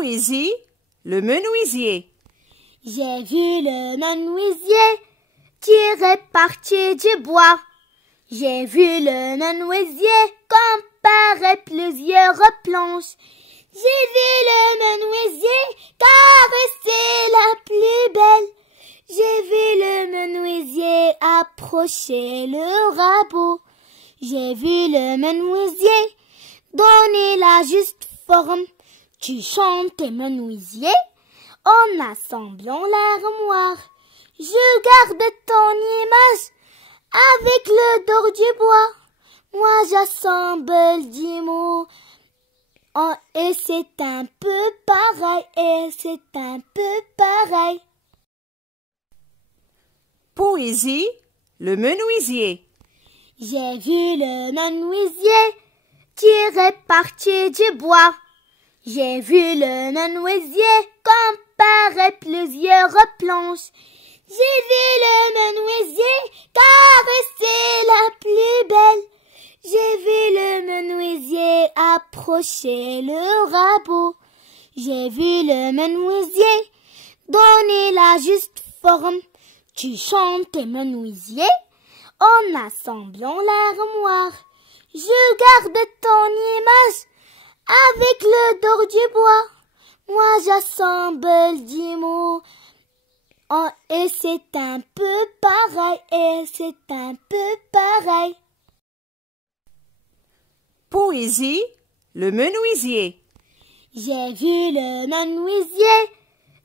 Poésie, le menuisier. J'ai vu le menuisier tirer parti du bois. J'ai vu le menuisier comparer plusieurs planches. J'ai vu le menuisier caresser la plus belle. J'ai vu le menuisier approcher le rabot. J'ai vu le menuisier donner la juste forme. Tu chantes, menuisier, en assemblant l'armoire. Je garde ton image avec le dor du bois. Moi j'assemble 10 mots. Oh, et c'est un peu pareil, et c'est un peu pareil. Poésie, le menuisier. J'ai vu le menuisier tirer parti du bois. J'ai vu le menuisier comparer plusieurs planches. J'ai vu le menuisier caresser la plus belle. J'ai vu le menuisier approcher le rabot. J'ai vu le menuisier donner la juste forme. Tu chantes, menuisier, en assemblant l'armoire. Je garde ton image avec le dor du bois. Moi j'assemble 10 mots. Oh, et c'est un peu pareil, et c'est un peu pareil. Poésie, le menuisier. J'ai vu le menuisier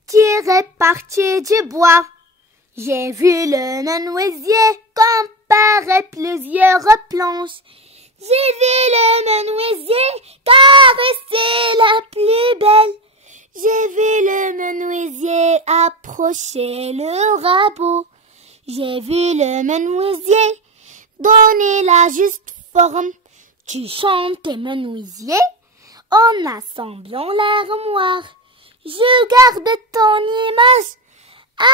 tirer parti du bois. J'ai vu le menuisier comparer plusieurs planches. J'ai vu le menuisier caresser la plus belle. J'ai vu le menuisier approcher le rabot. J'ai vu le menuisier donner la juste forme. Tu chantes, menuisier, en assemblant l'armoire. Je garde ton image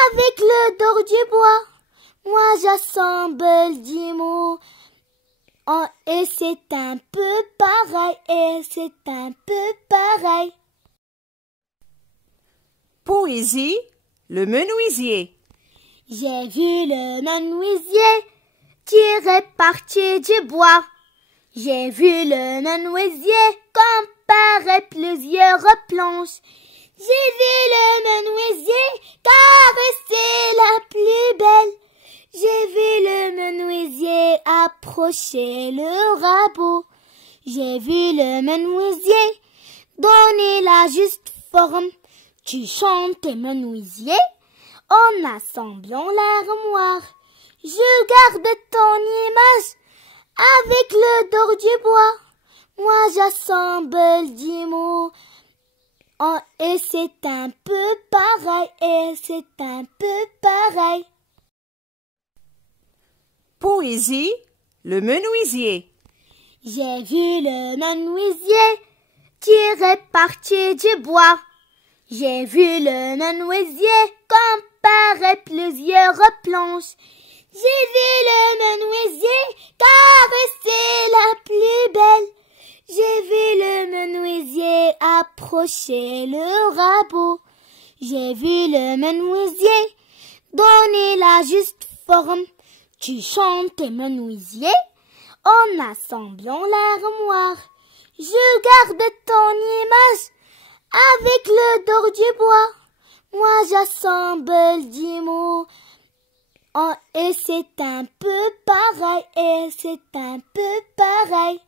avec le dor du bois. Moi j'assemble 10 mots. Oh, et c'est un peu pareil, et c'est un peu pareil. Poésie, le menuisier. J'ai vu le menuisier tirer parti du bois. J'ai vu le menuisier comparer plusieurs planches. J'ai vu le menuisier caresser la plus belle. J'ai vu le menuisier approcher le rabot. J'ai vu le menuisier donner la juste forme. Tu chantes, menuisier, en assemblant l'armoire. Je garde ton image avec le dor du bois. Moi j'assemble 10 mots. Oh, et c'est un peu pareil, et c'est un peu pareil. Poésie, le menuisier. J'ai vu le menuisier tirer parti du bois. J'ai vu le menuisier comparer plusieurs planches. J'ai vu le menuisier caresser la plus belle. J'ai vu le menuisier approcher le rabot. J'ai vu le menuisier donner la juste forme. Tu chantes, menuisier, en assemblant l'armoire. Je garde ton image avec le dor du bois. Moi j'assemble 10 mots. Oh, et c'est un peu pareil, et c'est un peu pareil.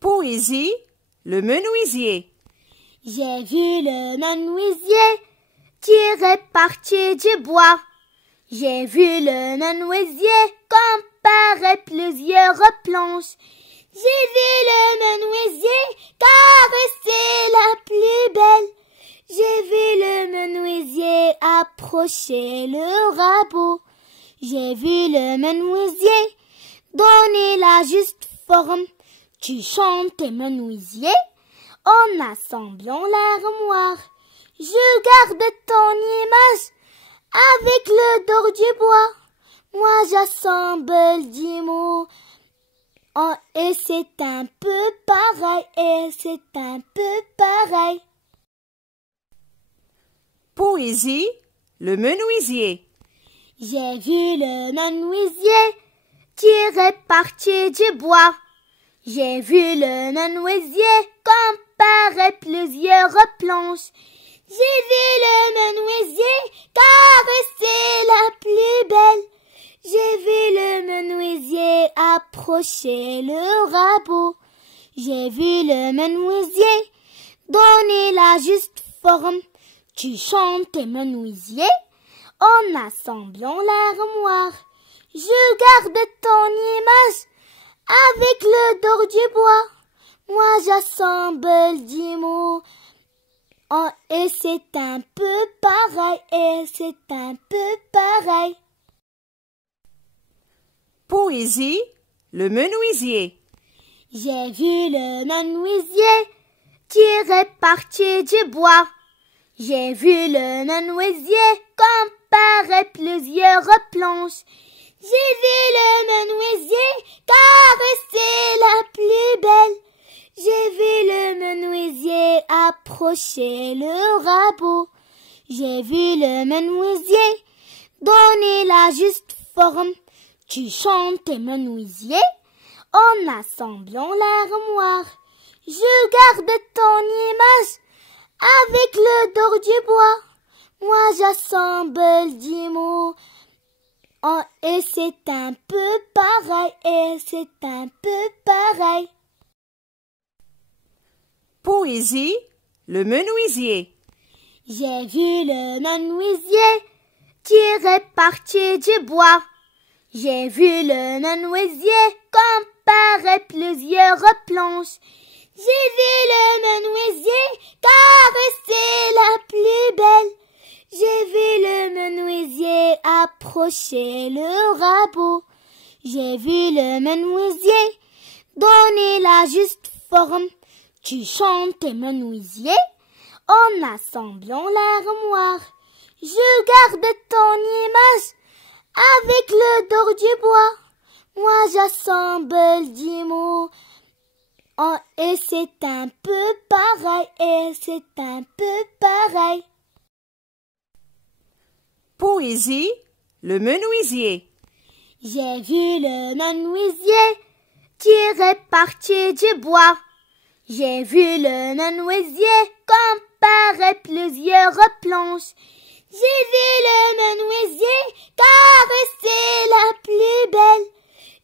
Poésie, le menuisier. J'ai vu le menuisier tirer parti du bois. J'ai vu le menuisier comparer plusieurs planches. J'ai vu le menuisier caresser la plus belle. J'ai vu le menuisier approcher le rabot. J'ai vu le menuisier donner la juste forme. Tu chantes, menuisier, en assemblant l'armoire. Je garde ton image avec le dor du bois. Moi j'assemble 10 mots. Oh, et c'est un peu pareil, et c'est un peu pareil. Poésie, le menuisier. J'ai vu le menuisier tirer parti du bois. J'ai vu le menuisier comparer plusieurs planches. J'ai vu le menuisier caresser la plus belle. J'ai vu le menuisier approcher le rabot. J'ai vu le menuisier donner la juste forme. Tu chantes, menuisier, en assemblant l'armoire. Je garde ton image avec le dor du bois. Moi j'assemble 10 mots. Oh, et c'est un peu pareil, et c'est un peu pareil. Poésie, le menuisier. J'ai vu le menuisier tirer parti du bois. J'ai vu le menuisier comparer plusieurs planches. J'ai vu le menuisier caresser la plus belle. J'ai vu le menuisier approcher le rabot. J'ai vu le menuisier donner la juste forme. Tu chantes, menuisier, en assemblant l'armoire. Je garde ton image avec le dor du bois. Moi j'assemble 10 mots. Oh, et c'est un peu pareil, et c'est un peu pareil. Poésie, le menuisier. J'ai vu le menuisier tirer parti du bois. J'ai vu le menuisier comparer plusieurs planches. J'ai vu le menuisier caresser la plus belle. J'ai vu le menuisier approcher le rabot. J'ai vu le menuisier donner la juste forme. Tu chantes, menuisier, en assemblant l'armoire. Je garde ton image avec le dor du bois. Moi j'assemble 10 mots. Oh, et c'est un peu pareil, et c'est un peu pareil. Poésie, le menuisier. J'ai vu le menuisier tirer parti du bois. J'ai vu le menuisier comparer plusieurs planches. J'ai vu le menuisier caresser la plus belle.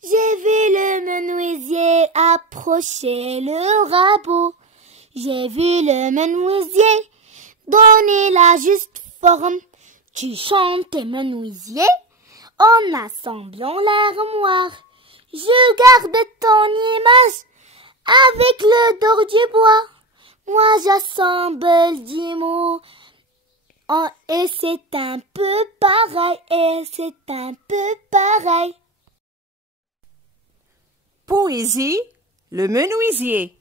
J'ai vu le menuisier approcher le rabot. J'ai vu le menuisier donner la juste forme. Tu chantes, menuisier, en assemblant l'armoire. Je garde ton image avec le dor du bois. Moi j'assemble 10 mots. Oh, et c'est un peu pareil, et c'est un peu pareil. Poésie, le menuisier.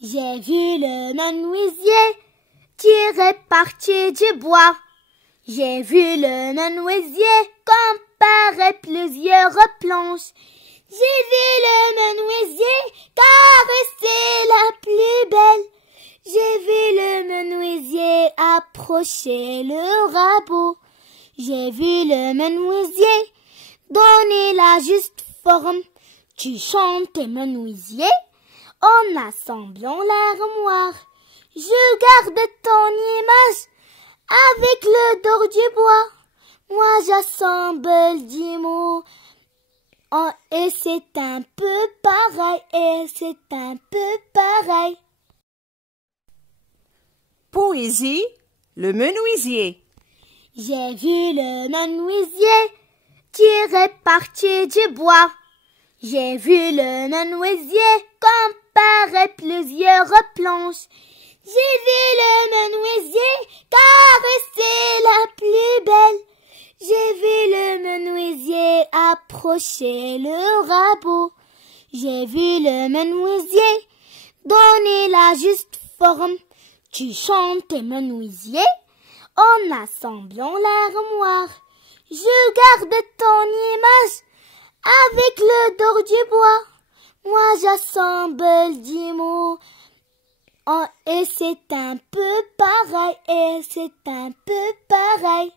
J'ai vu le menuisier tirer parti du bois. J'ai vu le menuisier comparer plusieurs planches. J'ai vu le menuisier caresser la plus belle. J'ai vu le menuisier approcher le rabot. J'ai vu le menuisier donner la juste forme. Tu chantes, menuisier, en assemblant l'armoire. Je garde ton image avec le dor du bois. Moi j'assemble 10 mots. Oh, et c'est un peu pareil, et c'est un peu pareil. Poésie, le menuisier. J'ai vu le menuisier tirer parti du bois. J'ai vu le menuisier comparer plusieurs planches. J'ai vu le menuisier caresser la plus belle. J'ai vu le menuisier approcher le rabot. J'ai vu le menuisier donner la juste forme. Tu chantes, menuisier, en assemblant l'armoire. Je garde ton image avec le dor du bois. Moi j'assemble 10 mots. Et c'est un peu pareil, et c'est un peu pareil.